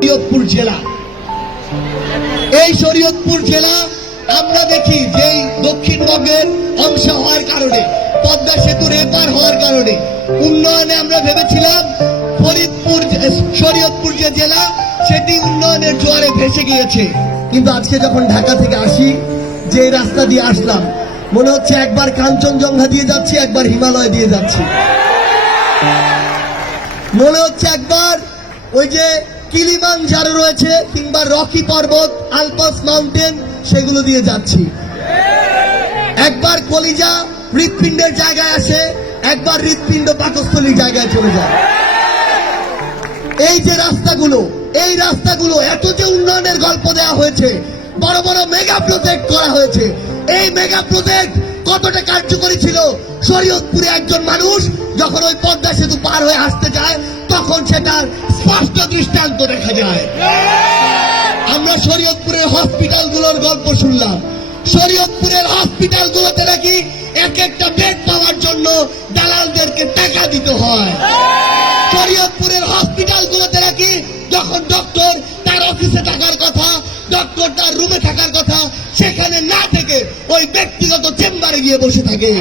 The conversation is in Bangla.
শরীয়তপুর জেলা। এই শরীয়তপুর জেলা আমরা দেখি যে দক্ষিণবঙ্গের অংশ হওয়ার কারণে, পদ্মা সেতুর এপার হওয়ার কারণে। উন্নয়নে আমরা ভেবেছিলাম ফরিদপুর শরীয়তপুর যে জেলা, সেটি উন্নয়নের জোয়ারে ভেসে গিয়েছে। কিন্তু আজকে যখন ঢাকা থেকে আসি, যে রাস্তা দিয়ে আসলাম, মনে হচ্ছে একবার কাঞ্চনজঙ্ঘা দিয়ে যাচ্ছি, একবার হিমালয় দিয়ে যাচ্ছি। মনে হচ্ছে একবার ওই যে কিলিমান যারা রয়েছে কিংবা রকি পর্বত, আলপাস মাউন্টেন, সেগুলো দিয়ে যাচ্ছি। একবার কলিজা হৃৎপিণ্ডের জায়গায় আসে, একবার হৃৎপিণ্ড পাকস্থলীর জায়গায় চলে যায়। এই যে রাস্তাগুলো, এই রাস্তাগুলো, এত যে উন্নয়নের গল্প দেওয়া হয়েছে, বড় বড় মেগা প্রজেক্ট করা হয়েছে। এই মেগা প্রজেক্ট কতটা কার্যকরী ছিল? শরীয়তপুরে একজন মানুষ যখন ওই পদ্মা সেতু পার হয়ে আসতে যায়, তখন সেটার স্পষ্ট দৃষ্টান্ত দেখা যায় আমরা শরীয়তপুরের হসপিটালগুলোর গল্প শুনলাম। শরীয়তপুরের হসপিটালগুলোতে নাকি এক একটা বেড পাওয়ার জন্য দালালদেরকে টাকা দিতে হয়। শরীয়তপুরের হসপিটালগুলোতে নাকি যখন ডক্টর তার অফিসে থাকার কথা, ডক্টর তার রুমে থাকার কথা, সেখানে না থেকে ওই ব্যক্তিগত চেম্বারে গিয়ে বসে থাকে।